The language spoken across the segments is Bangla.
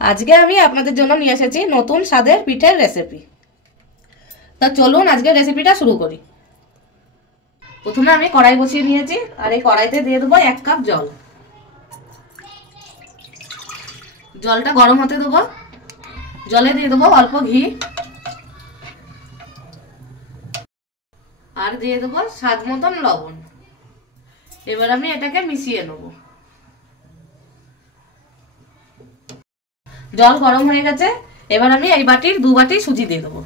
আজকে আমি আপনাদের জন্য নিয়ে এসেছি নতুন স্বাদের পিঠের রেসিপি। তা চলুন আজকে রেসিপিটা শুরু করি। প্রথমে আমি কড়াই বসিয়ে নিয়েছি, আর এই কড়াইতে দিয়ে দেবো 1 কাপ জল। জলটা গরম হতে দেবো। জলে দিয়ে দেবো অল্প ঘি, আর দিয়ে দেবো স্বাদ মতন লবণ। এবার আমি এটাকে মিশিয়ে নেব। জল গরম হয়ে গেছে, এবার আমি এই বাটির 2 বাটি সুজি দিয়ে দেবো।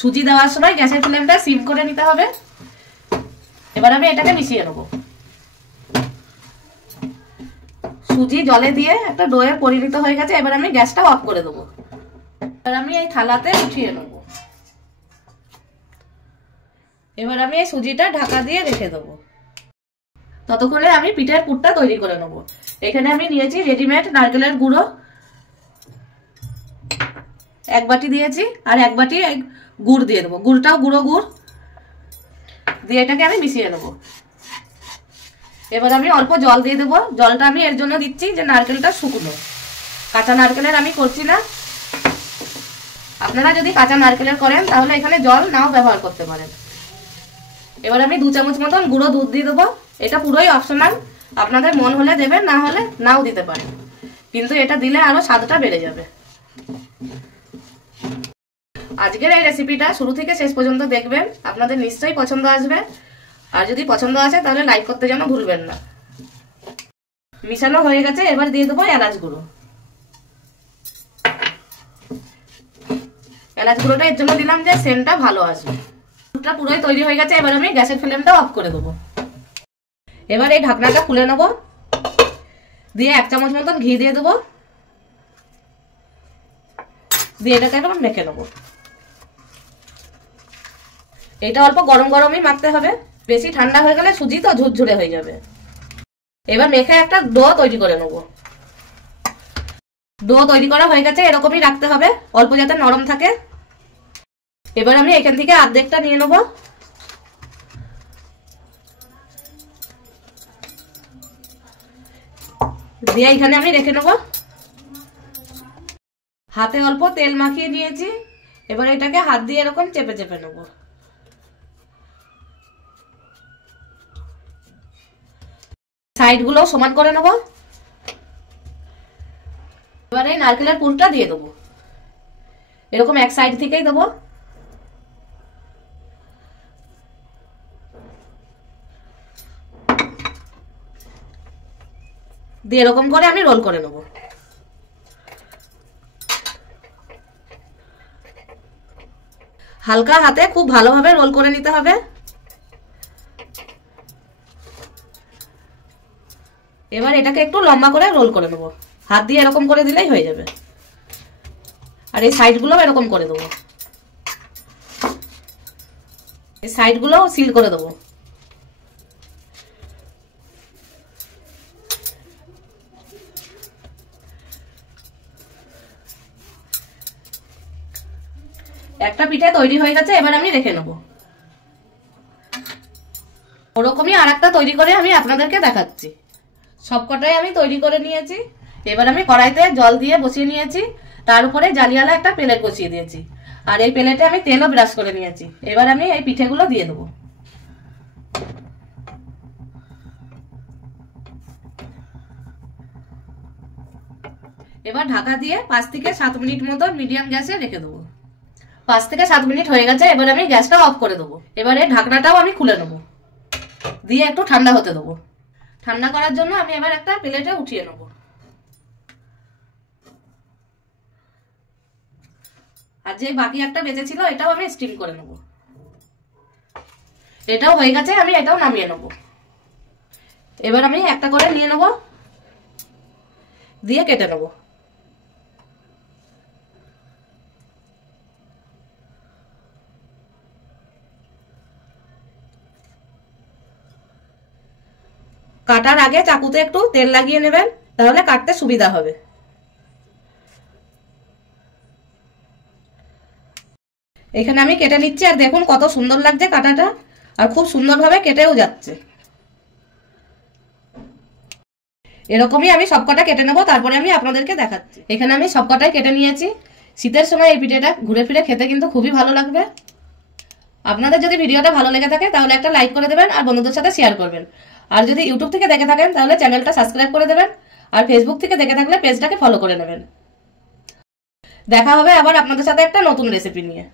সুজি দেওয়ার সময় গ্যাসের ফ্লেমটা সিম করে নিতে হবে। এবার আমি এটাকে মিশিয়ে নেব। সুজি জলে দিয়ে একটা ডোয়ে পরিণত হয়ে গেছে, এবার আমি গ্যাসটা অফ করে দেবো। এবার আমি এই থালাতে উঠিয়ে নেব। এবার আমি এই সুজিটা ঢাকা দিয়ে রেখে দেবো। ততক্ষণে আমি পিঠের পুরটা তৈরি করে নেব। এখানে আমি নিয়েছি রেডিমেড নারকেলের গুঁড়ো, 1 বাটি দিয়েছি, আর 1 বাটি গুড় দিয়ে দেবো। গুড়টাও গুঁড়ো গুড় দিয়ে এটাকে আমি মিশিয়ে নেব। এবার আমি অল্প জল দিয়ে দেবো। জলটা আমি এর জন্য দিচ্ছি যে নারকেলটা শুকনো, কাঁচা নারকেলের আমি করছি না। আপনারা যদি কাঁচা নারকেলের করেন তাহলে এখানে জল নাও ব্যবহার করতে পারেন। এবার আমি 2 চামচ মতন গুঁড়ো দুধ দিয়ে দেবো। এটা পুরোই অপশনাল, আপনাদের মন হলে দেবেন, না হলে নাও দিতে পারেন, কিন্তু এটা দিলে আরো স্বাদটা বেড়ে যাবে। আজকের এই রেসিপিটা শুরু থেকে শেষ পর্যন্ত দেখবেন, আপনাদের নিশ্চয়ই পছন্দ আসবে। আর যদি পছন্দ আসে তাহলে লাইক করতে যেন ভুলবেন না। মিশানো হয়ে গেছে, এবার দিয়ে দেবো এলাচ গুঁড়ো। এলাচ গুঁড়োটা এর জন্য দিলাম যে সেন্টটা ভালো আসবে। দুধটা পুরোই তৈরি হয়ে গেছে, এবার আমি গ্যাসের ফ্লেমটা অফ করে দেবো। এবার এই ঢাকনাটা খুলে নেব, দিয়ে 1 চামচ মতন ঘি দিয়ে দেবো। দিয়ে এটাকে একবার মেখে নেবো। এটা অল্প গরম গরমই মাখতে হবে, বেশি ঠান্ডা হয়ে গেলে সুজি তো ঝুরঝুরে হয়ে যাবে। এবার মেখে একটা ডো তৈরি করে নেব। ডো তৈরি করা হয়ে গেছে, এরকমই রাখতে হবে, অল্প যাতে নরম থাকে। এবার আমি এখান থেকে অর্ধেকটা নিয়ে নেব। দিয়ে এখানে আমি রেখে নেব। হাতে অল্প তেল মাখিয়ে নিয়েছি, এবার এটাকে হাত দিয়ে এরকম চেপে চেপে নেব। সাইডগুলো সমান করে নেব। এবার এই নারকেলের পুরটা দিয়ে দেবো। এরকম এক সাইড থেকেই দেবো। দিয়ে এরকম করে আমি রোল করে নেব। হালকা হাতে খুব ভালোভাবে রোল করে নিতে হবে। এবার এটাকে একটু লম্বা করে রোল করে নেব। হাত দিয়ে এরকম করে দিলেই হয়ে যাবে। আর এই সাইডগুলো এরকম করে দেবো। এই সাইডগুলো সিল করে দেবো। একটা পিঠে তৈরি হয়ে গেছে, এবার আমি রেখে নেব। ওরকমই আর একটা তৈরি করে আমি আপনাদেরকে দেখাচ্ছি। সবকটাই আমি তৈরি করে নিয়েছি। এবার আমি কড়াইতে জল দিয়ে বসিয়ে নিয়েছি, তার উপরে জালিওয়ালা একটা প্লেট বসিয়ে দিয়েছি, আর এই প্লেটে আমি তেলও ব্রাশ করে নিয়েছি। এবার আমি এই পিঠেগুলো দিয়ে দেবো। এবার ঢাকা দিয়ে 5 থেকে 7 মিনিট মতো মিডিয়াম গ্যাসে রেখে দেবো। 5 থেকে 7 মিনিট হয়ে গেছে, এবার আমি গ্যাসটা অফ করে দেবো। এবারে ঢাকনাটাও আমি খুলে নেবো, দিয়ে একটু ঠান্ডা হতে দেবো। ঠান্ডা করার জন্য আমি এবার একটা প্লেটে উঠিয়ে নেব। আর যে বাকি একটা বেঁচে ছিল এটাও আমি স্টিম করে নেব। এটাও হয়ে গেছে, আমি এটাও নামিয়ে নেব। এবার আমি একটা করে নিয়ে নেব, দিয়ে কেটে নেব। কাটার আগে চাকুতে একটু তেল লাগিয়ে নেবেন, তাহলে কাটতে সুবিধা হবে। এখানে আমি কেটে নিচ্ছি, আর দেখুন কত সুন্দর লাগছে কাটাটা, আর খুব সুন্দরভাবে কেটেও যাচ্ছে। এরকমই আমি সবকটা কেটে নেবো, তারপরে আমি আপনাদেরকে দেখাচ্ছি। এখানে আমি সবকটাই কেটে নিয়েছি। শীতের সময় এই পিঠেটা ঘুরে ফিরে খেতে কিন্তু খুবই ভালো লাগবে। আপনাদের যদি ভিডিওটা ভালো লেগে থাকে তাহলে একটা লাইক করে দেবেন আর বন্ধুদের সাথে শেয়ার করবেন। আর যদি ইউটিউব থেকে দেখে থাকেন তাহলে চ্যানেলটা সাবস্ক্রাইব করে দেবেন, আর ফেসবুক থেকে দেখে থাকলে পেজটাকে ফলো করে নেবেন। দেখা হবে আবার আপনাদের সাথে একটা নতুন রেসিপি নিয়ে।